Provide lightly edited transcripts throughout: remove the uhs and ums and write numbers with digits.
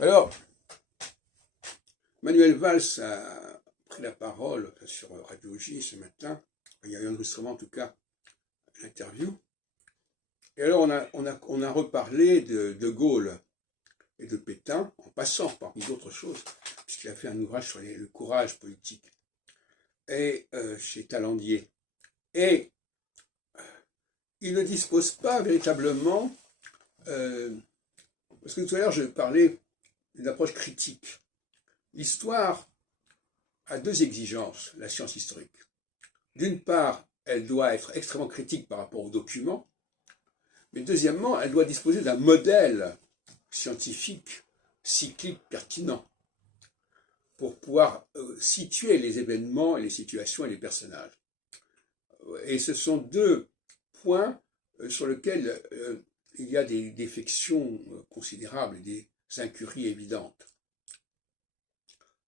Alors, Manuel Valls a pris la parole sur Radio J ce matin. Il y a eu un enregistrement, en tout cas, l'interview. Et alors, on a reparlé de Gaulle et de Pétain, en passant parmi d'autres choses, puisqu'il a fait un ouvrage sur le courage politique, et chez Talandier. Et il ne dispose pas véritablement, parce que tout à l'heure, je parlais d'une approche critique. L'histoire a deux exigences, la science historique. D'une part, elle doit être extrêmement critique par rapport aux documents, mais deuxièmement, elle doit disposer d'un modèle scientifique, cyclique, pertinent, pour pouvoir situer les événements, les situations et les personnages. Et ce sont deux points sur lesquels il y a des défections considérables, des incuries évidentes.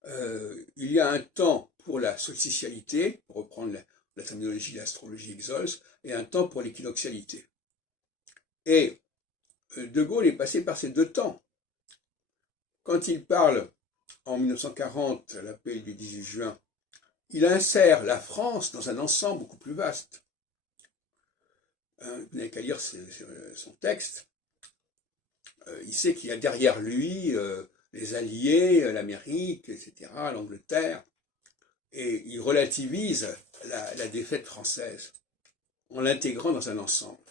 Il y a un temps pour la solsticialité, pour reprendre la terminologie de l'astrologie Exols, et un temps pour l'équinoxialité. Et De Gaulle est passé par ces deux temps. Quand il parle en 1940, à l'appel du 18 juin, il insère la France dans un ensemble beaucoup plus vaste. Vous n'avez qu'à lire son texte. Il sait qu'il y a derrière lui les Alliés, l'Amérique, etc., l'Angleterre, et il relativise la défaite française en l'intégrant dans un ensemble.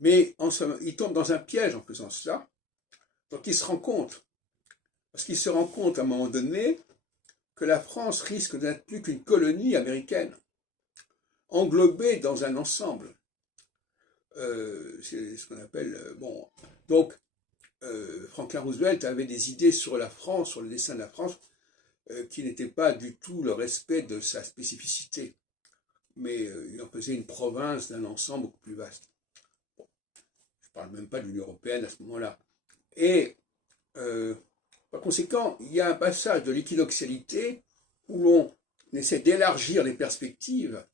Mais il tombe dans un piège en faisant cela, donc il se rend compte, parce qu'il se rend compte à un moment donné que la France risque d'être plus qu'une colonie américaine, englobée dans un ensemble. C'est ce qu'on appelle... bon, donc, Franklin Roosevelt avait des idées sur la France, sur le destin de la France, qui n'étaient pas du tout le respect de sa spécificité, mais il en faisait une province d'un ensemble beaucoup plus vaste. Bon, je ne parle même pas de l'Union européenne à ce moment-là. Et par conséquent, il y a un passage de l'équinoxialité où l'on essaie d'élargir les perspectives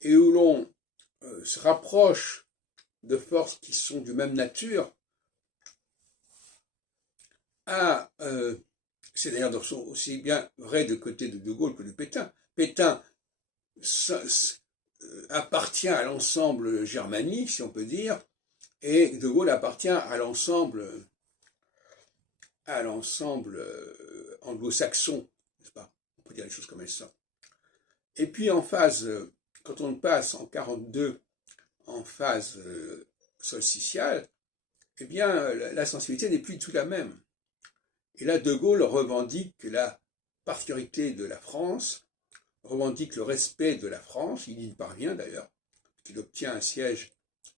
et où l'on se rapproche de forces qui sont de même nature. C'est d'ailleurs aussi bien vrai de côté de Gaulle que de Pétain. Pétain appartient à l'ensemble germanique, si on peut dire, et De Gaulle appartient à l'ensemble anglo-saxon, n'est-ce pas? On peut dire les choses comme elles sont. Et puis en phase, quand on passe en 42 en phase solsticiale, eh bien la sensibilité n'est plus du tout la même. Et là, De Gaulle revendique la particularité de la France, revendique le respect de la France, il y parvient d'ailleurs, qu'il obtient un siège